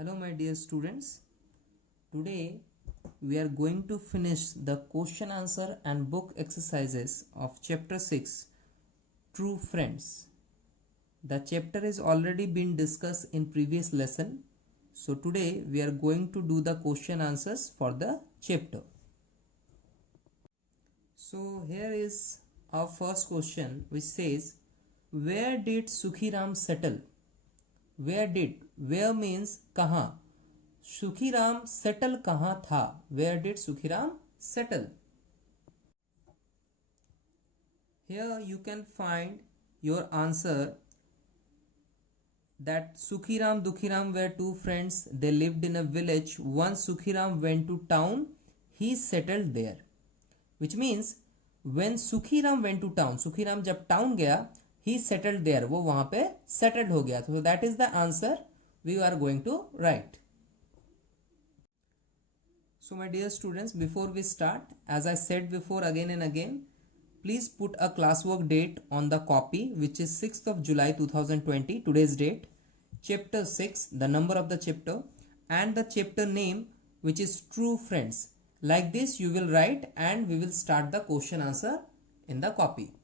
Hello my dear students. Today we are going to finish the question answer and book exercises of chapter 6 True Friends. The chapter is already been discussed in previous lesson. So today we are going to do the question answers for the chapter. So here is our first question which says, where did Sukhiram settle? Where means कहाँ. Sukhiram settle कहाँ था? Where did Sukhiram settle? Here you can find your answer that Sukhiram Dukhiram were two friends. They lived in a village. Once Sukhiram went to town, he settled there. Which means when Sukhiram went to town, Sukhiram जब town गया, he settled there. वो वहाँ पे settled हो गया. So that is the answer we are going to write. So my dear students, before we start, as I said before again and again, please put a classwork date on the copy, which is 6th of July 2020, today's date, chapter 6, the number of the chapter, and the chapter name, which is True Friends. Like this you will write and we will start the question answer in the copy.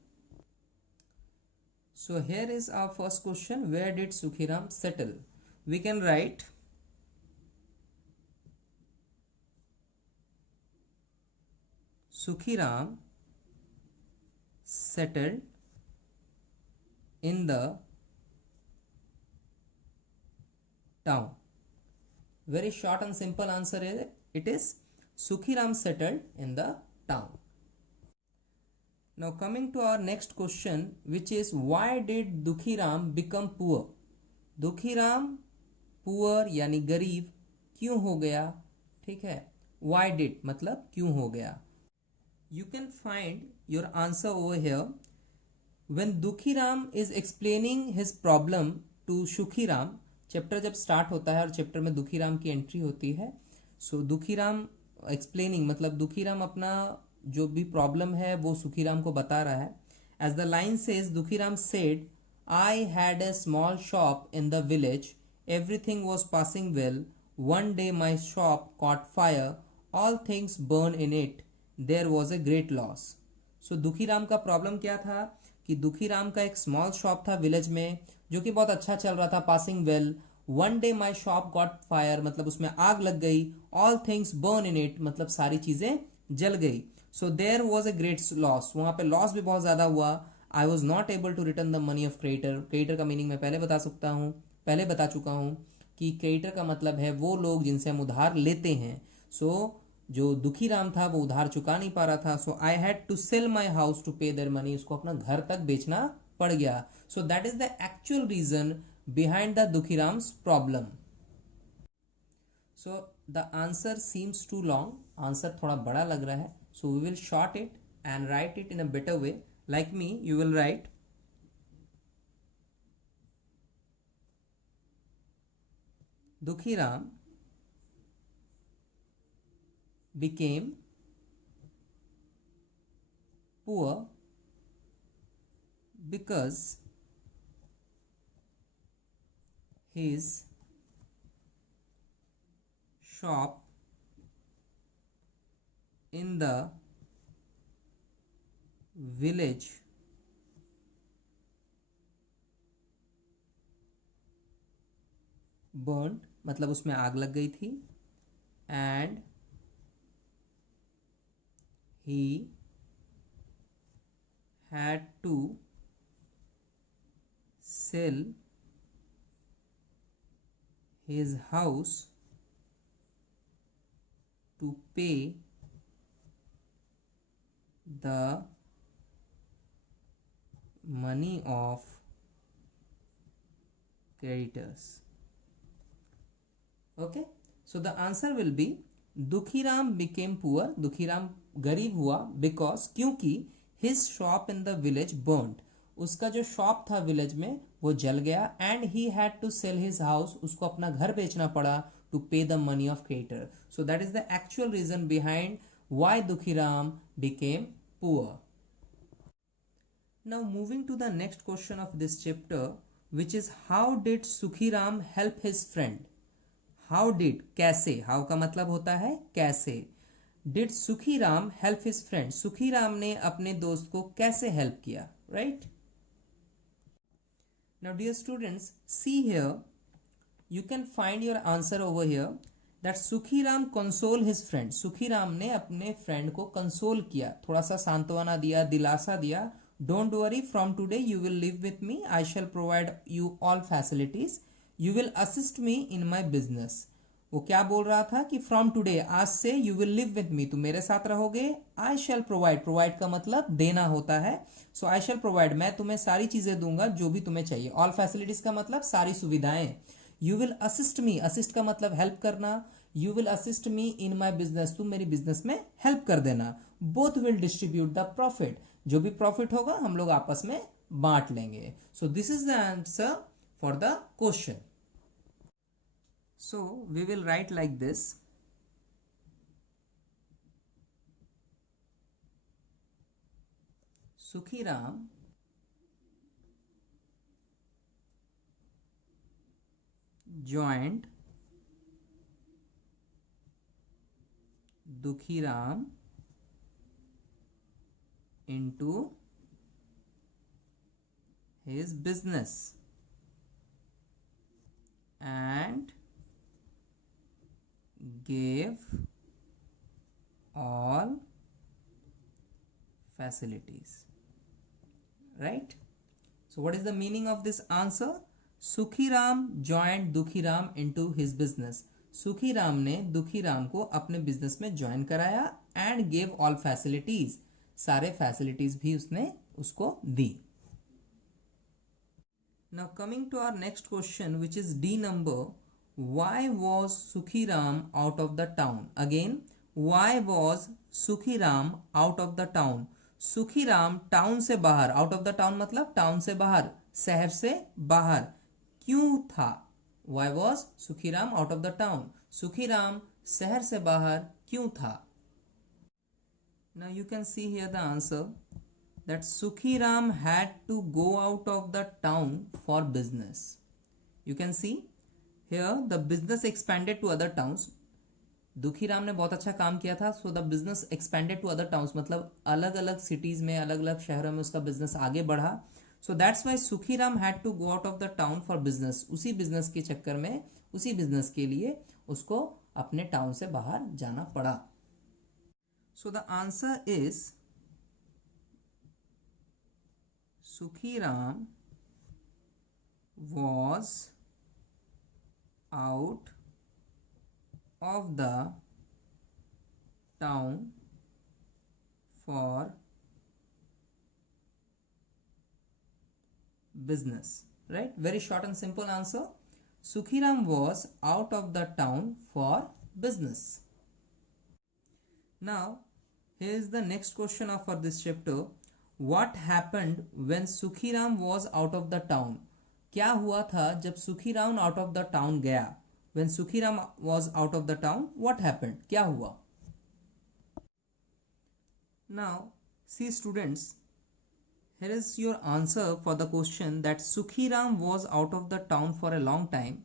So here is our first question, where did Sukhiram settle? We can write Sukhiram settled in the town. Very short and simple answer is it is Sukhiram settled in the town. Now coming to our next question, which is why did Dukhiram become poor? Dukhiram poor यानी गरीब क्यों हो गया? ठीक है, why did मतलब क्यों हो गया? You can find your answer over here. When Dukhiram is explaining his problem to Shukhiram, chapter जब स्टार्ट होता है और चैप्टर में दुखीराम की एंट्री होती है, सो दुखीराम एक्सप्लेनिंग मतलब दुखीराम अपना जो भी प्रॉब्लम है वो सुखीराम को बता रहा है. As the line says, Dukhiram said, I had a small shop in the village, everything was passing well, one day my shop caught fire, all things burn in it, there was a great loss. So Dukhiram का problem क्या था कि दुखीराम का एक small shop था village में जो कि बहुत अच्छा चल रहा था, passing well. One day my shop got fire मतलब उसमें आग लग गई. All things burn in it मतलब सारी चीजें जल गई. So there was a great loss, वहां पे लॉस भी बहुत ज्यादा हुआ. I was not able to return the money of creditor. Creditor का मीनिंग मैं पहले बता चुका हूँ कि क्रेडिटर का मतलब है वो लोग जिनसे हम उधार लेते हैं. सो जो दुखीराम था वो उधार चुका नहीं पा रहा था. So I had to sell my house to pay their money, उसको अपना घर तक बेचना पड़ गया. So that is the actual reason behind the Dukhiram's problem. So the answer seems too long, answer थोड़ा बड़ा लग रहा है. So we will short it and write it in a better way. Like me, you will write Dukhiram became poor because his shop in the village burned मतलब उसमें आग लग गई थी. And he had to sell his house to pay the money of creditors. Okay, so the answer will be Dukhiram became poor, Dukhiram गरीब हुआ, because क्योंकि his shop in the village burned, उसका जो शॉप था village में वो जल गया. And he had to sell his house, उसको अपना घर बेचना पड़ा to pay the money of creditor. So that is the actual reason behind why Dukhiram became poor. Now moving to the next question of this chapter, which is how did Sukhiram help his friend? How did, कैसे, how का मतलब होता है कैसे, did Sukhiram help his friend, Sukhiram ने अपने दोस्त को कैसे हेल्प किया, right. Now dear students, see here, you can find your answer over here that Sukhiram console his friend, Sukhiram ने अपने फ्रेंड को कंसोल किया, थोड़ा सा सांत्वना दिया, दिलासा दिया। Don't worry, from today you will live with me, I shell provide you all facilities, you will assist me in my business. वो क्या बोल रहा था कि फ्रॉम टुडे, आज से, you will live with me, तुम मेरे साथ रहोगे। आई शैल प्रोवाइड, प्रोवाइड का मतलब देना होता है, सो आई शैल प्रोवाइड, मैं तुम्हें सारी चीजें दूंगा जो भी तुम्हें चाहिए। ऑल फैसिलिटीज का मतलब सारी सुविधाएं। You will assist me, assist का मतलब हेल्प करना, you will assist me in my business, तुम मेरी बिजनेस में हेल्प कर देना। Both will distribute the profit, जो भी प्रॉफिट होगा हम लोग आपस में बांट लेंगे। So this is the answer for the question. So we will write like this, Sukhiram joined Dukhiram into his business and gave all facilities, right? So what is the meaning of this answer? Sukhiram joined Dukhiram into his business. Sukhiram ने दुखीराम को अपने business में join कराया and gave all facilities, सारे facilities भी उसने उसको दी। Now coming to our next question, which is D number, why was Sukhiram out of the town? Again, why was Sukhiram out of the town? Sukhiram town से बाहर, out of the town मतलब town से बाहर, शहर से बाहर क्यों था? Why was Sukhiram out of the town? Sukhiram शहर से बाहर क्यों था? Now you can see here the answer that Sukhiram had to go out of the town for business. You can see here the business expanded to other towns. Dukhiram ने बहुत अच्छा काम किया था, so the business expanded to other towns, मतलब अलग अलग cities में, अलग अलग शहरों में उसका बिजनेस आगे बढ़ा। So that's why Sukhiram had to go out of the town for business, उसी बिजनेस के चक्कर में, उसी बिजनेस के लिए उसको अपने टाउन से बाहर जाना पड़ा। सो the answer is Sukhiram was out of the town for business, right? Very short and simple answer. Sukhiram was out of the town for business. Now here is the next question of for this chapter. What happened when Sukhiram was out of the town? क्या हुआ था जब Sukhiram out of the town गया? When Sukhiram was out of the town, what happened? क्या हुआ? Now see students, here is your answer for the question that Sukhiram was out of the town for a long time.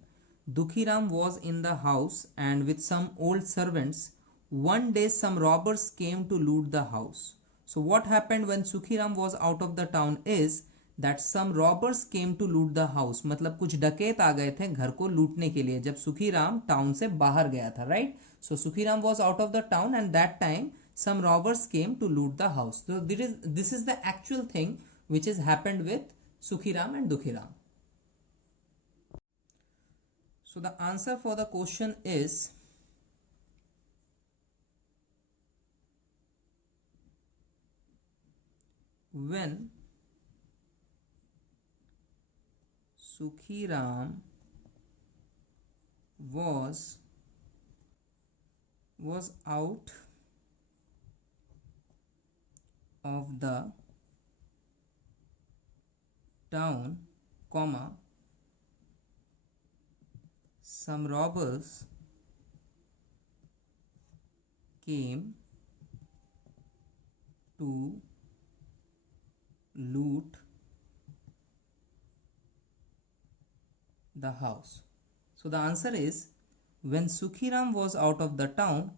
Dukhiram was in the house and with some old servants. One day some robbers came to loot the house. So what happened when Sukhiram was out of the town is that some robbers came to loot the house. मतलब कुछ डकैत आ गए थे घर को लूटने के लिए जब सुखीराम टाउन से बाहर गया था, right? So Sukhiram was out of the town and that time some robbers came to loot the house. So this is the actual thing which has happened with Sukhiram and Dukhiram. So the answer for the question is when Sukhiram was out of the town, comma, some robbers came to loot the house. So the answer is When Sukhiram was out of the town,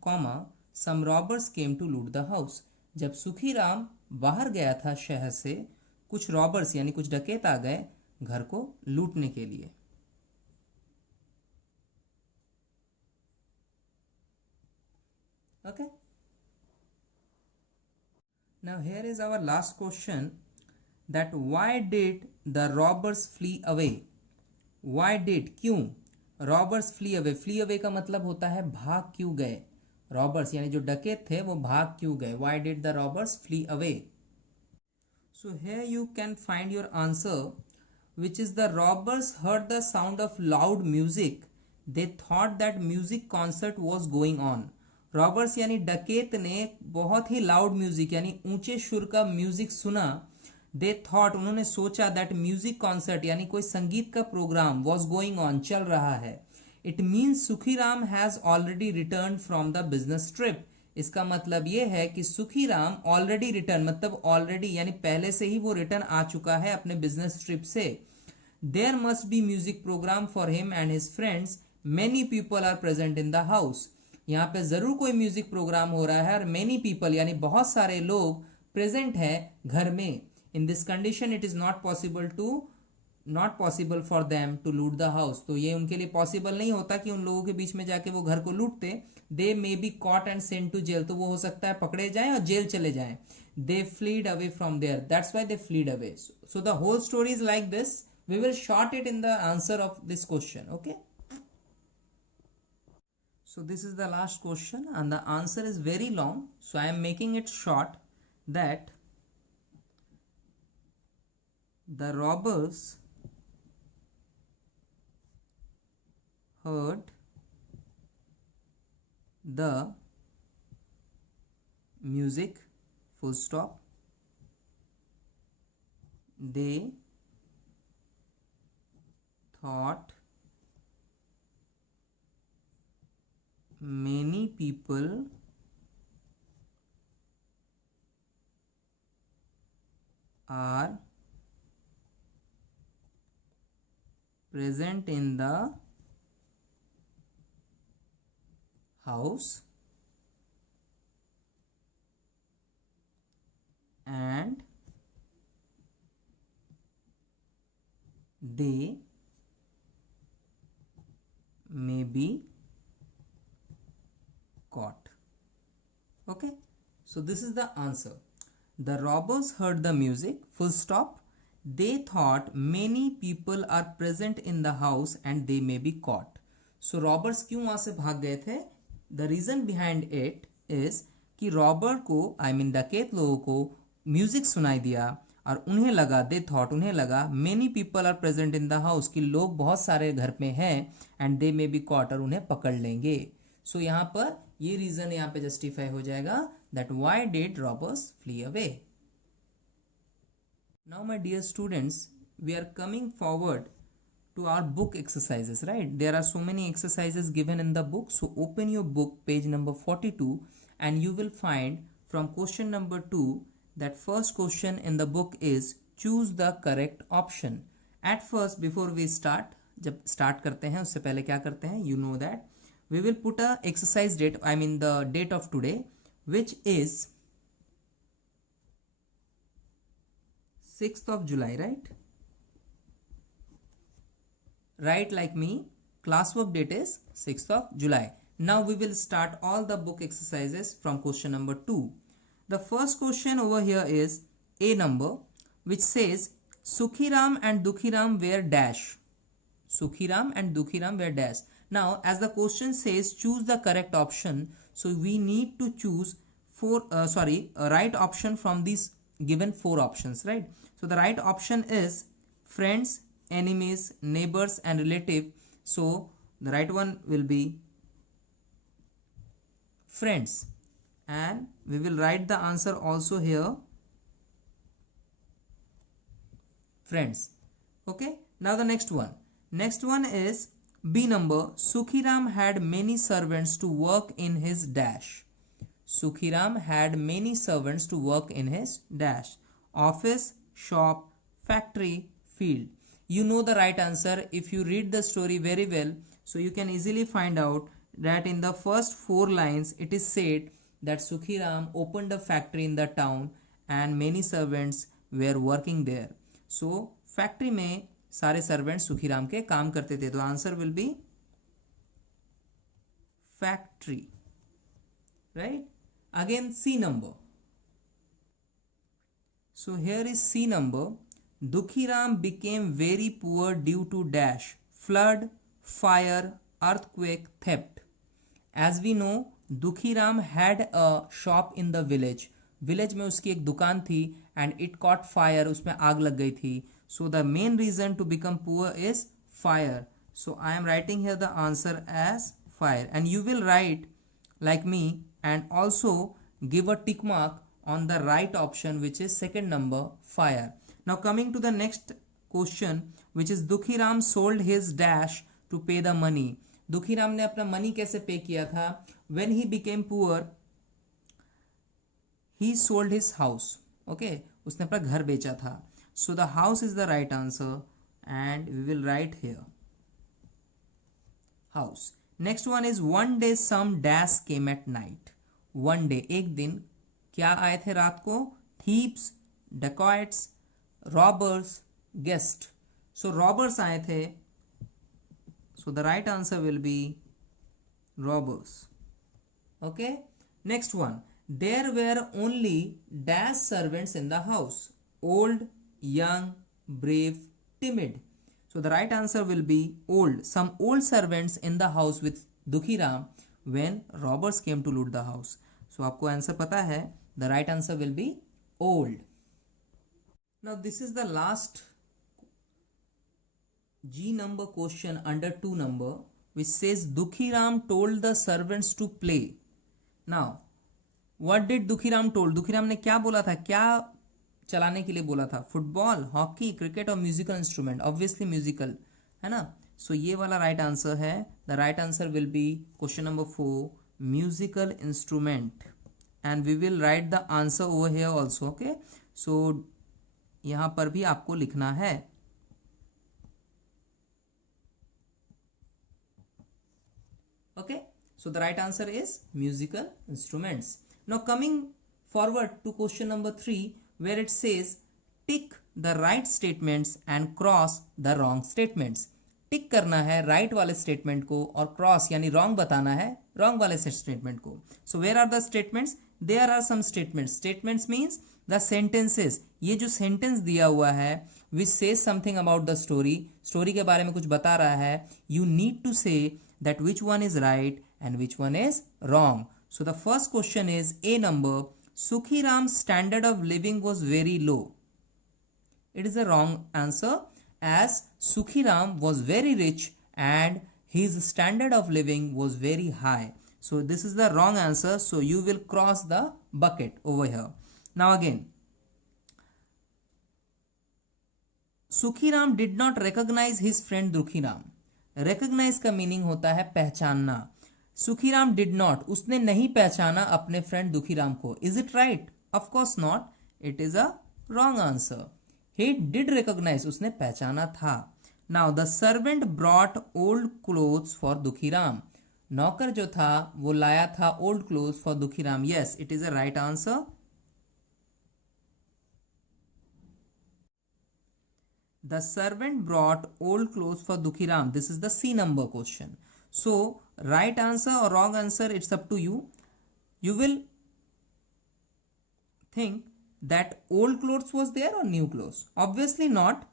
some robbers came to loot the house. जब सुखीराम बाहर गया था शहर से, कुछ robbers यानी कुछ डकैत आ गए घर को लूटने के लिए. Okay. Now here is our last question, that why did the robbers flee away? Why did, क्यों robbers flee away? Flee away का मतलब होता है भाग क्यों गए. रॉबर्स यानी जो डकैत थे वो भाग क्यों गए. Why did the robbers flee away? So here you can find your answer, which is the robbers heard the sound of loud music. They thought that music concert was going on. Robbers यानी डकैत ने बहुत ही loud music यानी ऊंचे सुर का music सुना. They thought, उन्होंने सोचा, दैट म्यूजिक कॉन्सर्ट यानी कोई संगीत का प्रोग्राम वॉज गोइंग ऑन, चल रहा है. It means Sukhiram has already return from the business trip. इसका मतलब ये है कि सुखीराम ऑलरेडी रिटर्न, मतलब ऑलरेडी यानी पहले से ही वो रिटर्न आ चुका है अपने बिजनेस ट्रिप से. There must be music program for him and his friends. Many people are present in the house. यहाँ पे जरूर कोई म्यूजिक प्रोग्राम हो रहा है और मेनी पीपल यानी बहुत सारे लोग प्रेजेंट है घर में. In this condition it is not possible for them to loot the house. तो ये उनके लिए पॉसिबल नहीं होता कि उन लोगों के बीच में जाके वो घर को लूटते. They may be caught and sent to jail. तो वो हो सकता है पकड़े जाएं और जेल चले जाएं. They fled away from there, that's why they fled away. So the whole story is like this. We will short it in the answer of this question. Okay. So this is the last question and the answer is very long, so I am making it short, that the robbers heard the music, full stop. They thought many people are present in the house and they may be caught. Okay, so this is the answer. The robbers heard the music, full stop. They thought many people are present in the house and they may be caught. So robbers क्यों वहां से भाग गए थे? The reason behind it is कि robber को डकैत लोगों को म्यूजिक सुनाई दिया और उन्हें लगा, दे थॉट उन्हें लगा, many people are present in the house कि लोग बहुत सारे घर में हैं and they may be caught और उन्हें पकड़ लेंगे. सो यहाँ पर ये रीजन यहाँ पे जस्टिफाई हो जाएगा, that why did robbers flee away. Now my dear students, we are coming forward to our book exercises, right? There are so many exercises given in the book, so open your book page number 42 and you will find from question number 2 that first question in the book is choose the correct option. At first, before we start, जब start करते हैं उससे पहले क्या करते हैं, you know that we will put a exercise date, the date of today, which is 6th of July, right? Write like me, classwork date is 6th of July. Now we will start all the book exercises from question number 2. The first question over here is a number, which says Sukhiram and Dukhiram were dash. Sukhiram and Dukhiram were dash. Now as the question says choose the correct option, so we need to choose a right option from these given 4 options, right? So the right option is friends, enemies, neighbors and relative. So the right one will be friends, and we will write the answer also here, friends. Okay, now the next one is B number, Sukhiram had many servants to work in his dash. Sukhiram had many servants to work in his dash, office, shop, factory, field. You know the right answer if you read the story very well. So you can easily find out that in the first 4 lines it is said that Sukhiram opened a factory in the town and many servants were working there. So factory में सारे servants Sukhiram के काम करते थे. तो answer will be factory. Right? Again C number. So here is C number. Dukhiram became very poor due to dash flood, fire, earthquake, theft. As we know, Dukhiram had a shop in the village. Village में उसकी एक दुकान थी and it caught fire. उसमें आग लग गई थी. So the main reason to become poor is fire. So I am writing here the answer as fire, and you will write like me and also give a tick mark on the right option, which is second number, fire. Now coming to the next question, which is Dukhiram sold his dash to pay the money. Dukhiram ने अपना money कैसे पे किया था? When he became poor, he sold his house. Okay, उसने अपना घर बेचा था. So the house is the right answer, and we will write here house. Next one is one day some dash came at night. One day, एक दिन क्या आए थे रात को? Thieves, dacoits, robbers, guests. So robbers आए थे. So the right answer will be robbers. Okay. Next one. There were only dash servants in the house. Old, young, brave, timid. So the right answer will be old. Some old servants in the house with Dukhiram when robbers came to loot the house. So आपको answer पता है. The right answer will be old. Now this is the last G number question under 2 number, which says Dukhiram told the servants to play. Now what did Dukhiram told? Dukhiram ने क्या बोला था? क्या चलाने के लिए बोला था? फुटबॉल, हॉकी, क्रिकेट और म्यूजिकल इंस्ट्रूमेंट. ऑब्वियसली म्यूजिकल है ना. सो ये वाला राइट आंसर है. The right answer will be question number 4, musical instrument, and we will write the answer over here also. Okay, so यहां पर भी आपको लिखना है. Okay, so the right answer is musical instruments. Now coming forward to question number 3, where it says tick the right statements and cross the wrong statements. टिक करना है right वाले statement को और क्रॉस यानी रॉन्ग बताना है रॉन्ग वाले statement को. So where are the statements? There are some statements. Statements means the sentences. ये जो सेंटेंस दिया हुआ है which says something about the story, story के बारे में कुछ बता रहा है. You need to say that which one is right and which one is wrong. So the first question is A number. Sukhiram's standard of living was very low. It is a wrong answer, as Sukhiram was very rich and his standard of living was very high. So this is the wrong answer. So you will cross the bucket over here. Now again, Sukhiram did not recognize his friend Dukhiram. Recognize का meaning होता है पहचानना. Sukhiram did not, उसने नहीं पहचाना अपने friend Dukhiram को. Is it right? Of course not. It is a wrong answer. He did recognise, उसने पहचाना था. Now the servant brought old clothes for Dukhiram. नौकर जो था वो लाया था old clothes for Dukhiram. Yes, it is a right answer. The servant brought old clothes for Dukhiram. This is the C number question. So right answer or wrong answer, it's up to you. You will think that old clothes was there or new clothes. Obviously not.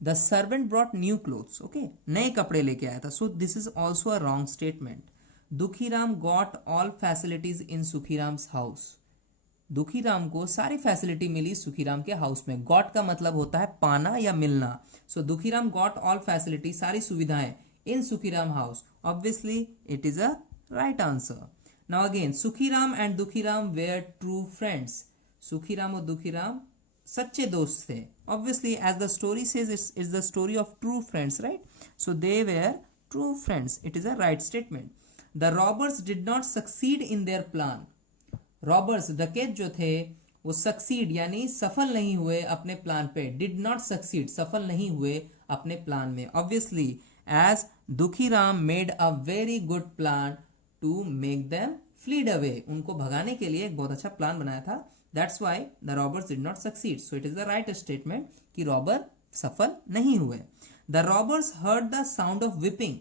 The servant brought new clothes. Okay, नए कपड़े लेके आया था. So this is also a wrong statement. Dukhiram got all facilities in Sukhiram's house. Dukhiram को सारी facility मिली सुखीराम के house में. Got का मतलब होता है पाना या मिलना. So Dukhiram got all facility, सारी सुविधाएं in Sukhiram house. Obviously it is a right answer. Now again, Sukhiram and Dukhiram were true friends. Sukhiram और दुखीराम सच्चे दोस्त थे. Obviously as the story says it's the story of true friends, right. So they were true friends. It is a right statement. The robbers did not succeed in their plan. Robbers, डकैत जो थे वो succeed यानी सफल नहीं हुए अपने plan पे. डिड नॉट सक्सीड, सफल नहीं हुए अपने प्लान में. Obviously as Dukhiram made a very good plan to make them flee away. उनको भगाने के लिए एक बहुत अच्छा प्लान बनाया था. That's why the robbers did not succeed. So it is the right statement कि रॉबर सफल नहीं हुए. The robbers heard the sound of whipping.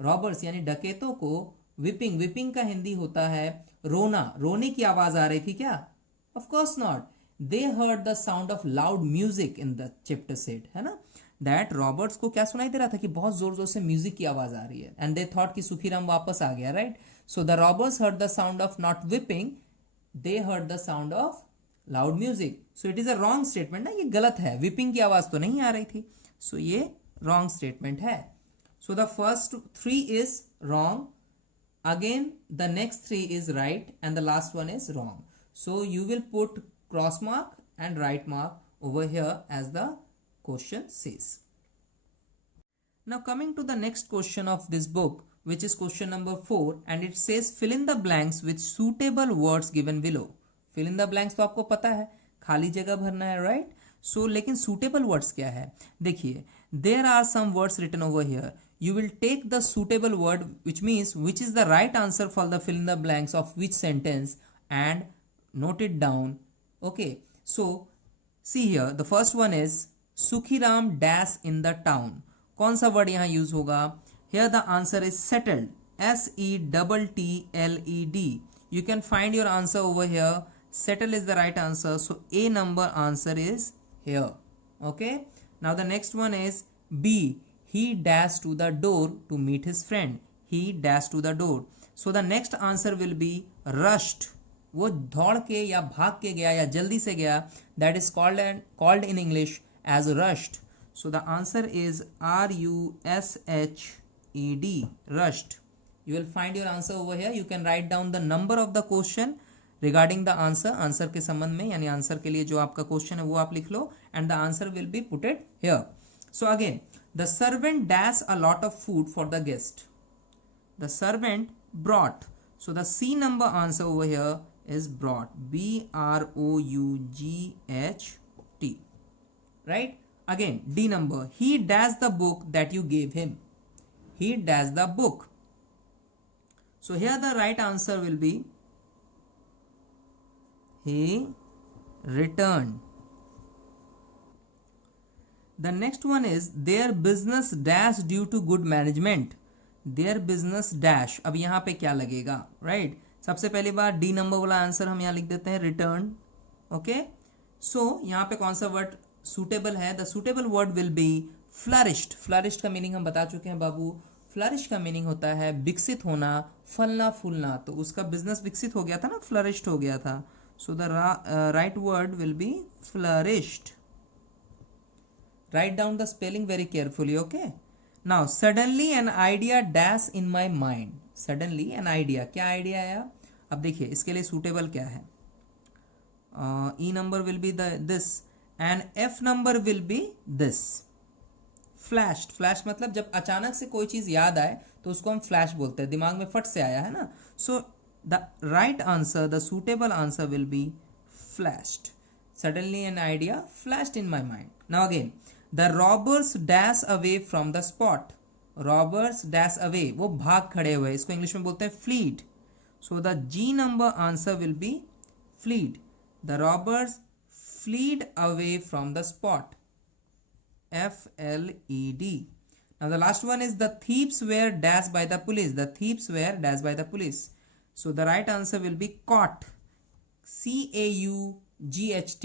Robbers यानी डकैतों को विपिंग का हिंदी होता है रोना, रोने की आवाज आ रही थी क्या? Of course not. They heard the sound of loud music in the chapter said, है ना, दैट रॉबर्ट्स को क्या सुनाई दे रहा था कि बहुत जोर जोर से म्यूजिक की आवाज आ रही है. एंड दे थॉट कि सुखीराम वापस आ गया, right. So the robbers heard the sound of not weeping, they heard the sound of loud music. So it is a wrong statement ना, ये गलत है. विपिंग की आवाज तो नहीं आ रही थी. सो ये रॉन्ग स्टेटमेंट है. So the first three is wrong. Again, the next three is right and the last one is wrong. So you will put cross mark and right mark over here as the question says. Now coming to the next question of this book, which is question number 4, and it says fill in the blanks with suitable words given below. Fill in the blanks तो आपको पता है, खाली जगह भरना है, right? So लेकिन suitable words क्या है? देखिए, there are some words written over here. You will take the suitable word, which means which is the right answer for the fill in the blanks of which sentence, and note it down. Okay, so see here, the first one is Sukhiram dash in the town. कौन सा word यहाँ use होगा? Here the answer is settled. SETTLED. You can find your answer over here. Settle is the right answer. So A number answer is here. Okay. Now the next one is B. He dashed to the door to meet his friend. He dashed to the door. So the next answer will be rushed. वो दौड़ के या भाग के गया या जल्दी से गया. That is called in English as rushed. So the answer is RUSHED. Rushed. You will find your answer over here. You can write down the number of the question regarding the answer. Answer के संबंध में यानी answer के लिए जो आपका question है वो आप लिख लो. And the answer will be put it here. So again, the servant dashed a lot of food for the guest. The servant brought. So the C number answer over here is brought. BROUGHT. Right? Again, D number. He dashed the book that you gave him. He dashed the book. So here the right answer will be he returned. The next one is their business dash due to good management. Their business dash. अब यहाँ पे क्या लगेगा, right? सबसे पहली बार D number वाला answer हम यहाँ लिख देते हैं रिटर्न. ओके, सो यहाँ पे कौन सा वर्ड सुटेबल है? The suitable word will be flourished. Flourished का मीनिंग हम बता चुके हैं बाबू. फ्लरिश का मीनिंग होता है विकसित होना, फलना फूलना. तो उसका बिजनेस विकसित हो गया था ना, फ्लरिश्ड हो गया था. So the right word will be flourished. Write down the spelling very carefully, okay? Now, suddenly an idea dash in my mind. Suddenly an idea. क्या idea आया? अब देखिए इसके लिए suitable क्या है? E number will be this and F number will be this. Flashed. Flash मतलब जब अचानक से कोई चीज़ याद आए तो उसको हम flash बोलते हैं. दिमाग में फट से आया है ना? So the right answer, the suitable answer will be flashed. Suddenly an idea flashed in my mind. Now again. The robbers dash away from the spot. Robbers dash away. वो भाग खड़े हुए. इसको इंग्लिश में बोलते हैं fleed. So the G number answer will be fleed. The robbers fleed away from the spot. FLED. Now the last one is the thieves were dashed by the police. The thieves were dashed by the police. So the right answer will be caught. CAUGHT.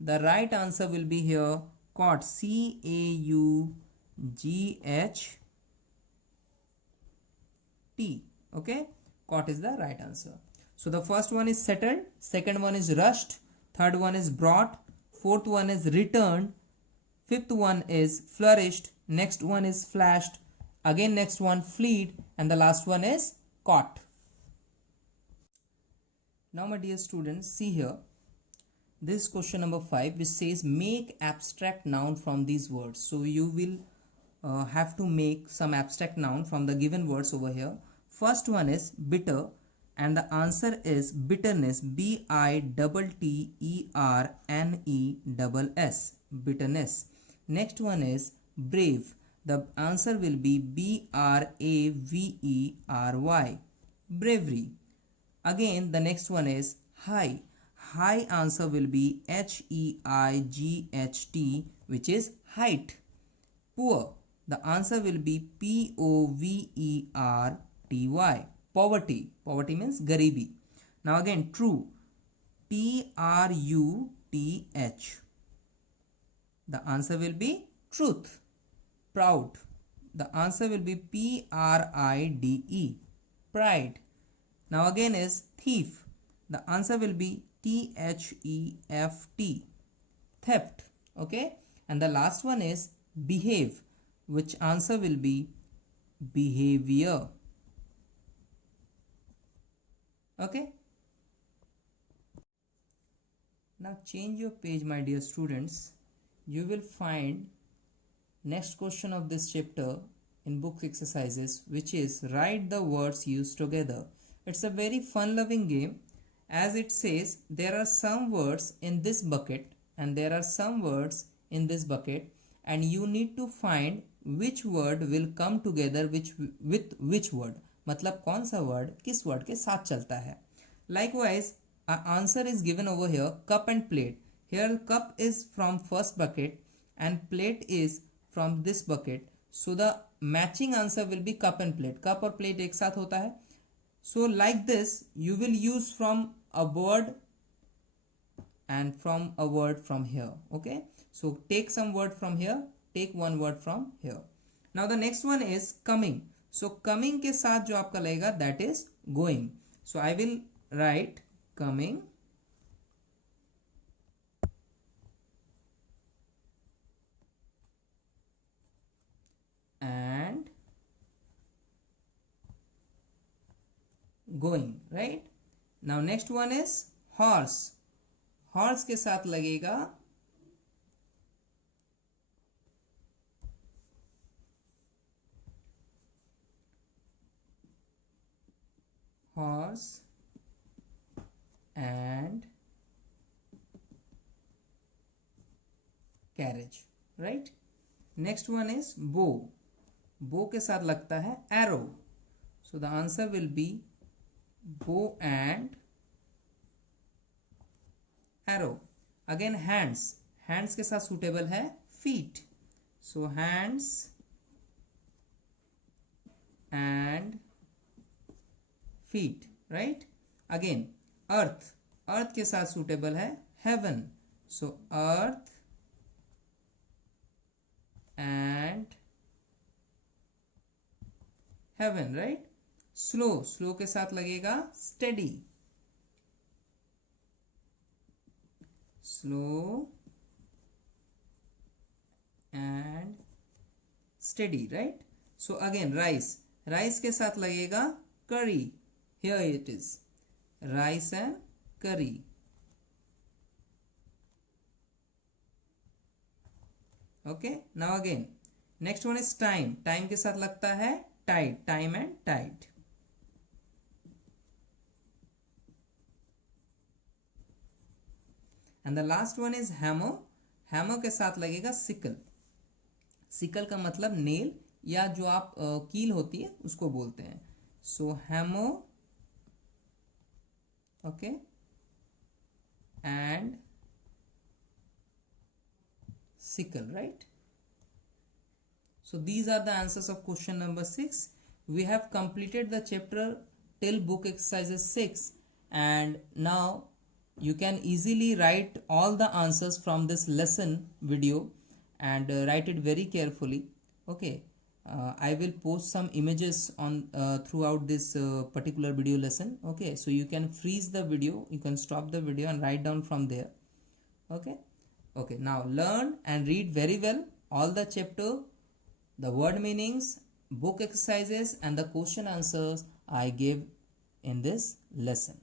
The right answer will be here. Caught. CAUGHT. Okay, caught is the right answer. So the first one is settled, second one is rushed, third one is brought, fourth one is returned, fifth one is flourished, next one is flashed, again next one fleed, and the last one is caught. Now my dear students, see here. This is question number 5, which says make abstract noun from these words. So you will have to make some abstract noun from the given words over here. First one is bitter, and the answer is bitterness. BITTERNESS. Bitterness. Next one is brave. The answer will be Bravery. Bravery. Again, the next one is high. High answer will be Height, which is height. Poor. The answer will be Poverty. Poverty. Poverty means garibi. Now again, true. Truth. The answer will be truth. Proud. The answer will be Pride. Pride. Now again is thief. The answer will be Theft. Theft. Okay. And the last one is behave, which answer will be behavior. Okay. Now change your page, my dear students. You will find next question of this chapter in book exercises, which is write the words used together. It's a very fun loving game, as it says there are some words in this bucket and there are some words in this bucket, and you need to find which word will come together with which word. मतलब कौन सा word किस word के साथ चलता है. Likewise, our answer is given over here, cup and plate. Here cup is from first bucket and plate is from this bucket. So the matching answer will be cup and plate. Cup और plate एक साथ होता है. So like this, you will use from a word and from a word from here. Okay. So take some word from here. Take one word from here. Now the next one is coming. So coming के साथ जो आपका लगेगा, that is going. So I will write coming and going, right? Now next one is horse. Horse के साथ लगेगा horse and carriage, right? Next one is bow. Bow के साथ लगता है arrow. So the answer will be bow and arrow. Again hands. Hands के साथ suitable है feet. So hands and feet, right? Again earth. Earth के साथ suitable है heaven. So earth and heaven, right? Slow. Slow के साथ लगेगा steady. Slow and steady, right? So again rice. Rice के साथ लगेगा curry. Here it is. Rice and curry. Okay. Now again. Next one is time. Time के साथ लगता है tide. Time and tide. And the last one is hammer. Hammer के साथ लगेगा sickle. Sickle का मतलब nail या जो आप कील होती है उसको बोलते हैं. So hammer, okay, and sickle, right? So these are the answers of question number 6. We have completed the chapter till book exercises 6, and now you can easily write all the answers from this lesson video and write it very carefully. Okay. I will post some images on throughout this particular video lesson. Okay, so you can freeze the video, you can stop the video and write down from there. Okay. Okay, now learn and read very well all the chapter, the word meanings, book exercises and the question answers I gave in this lesson.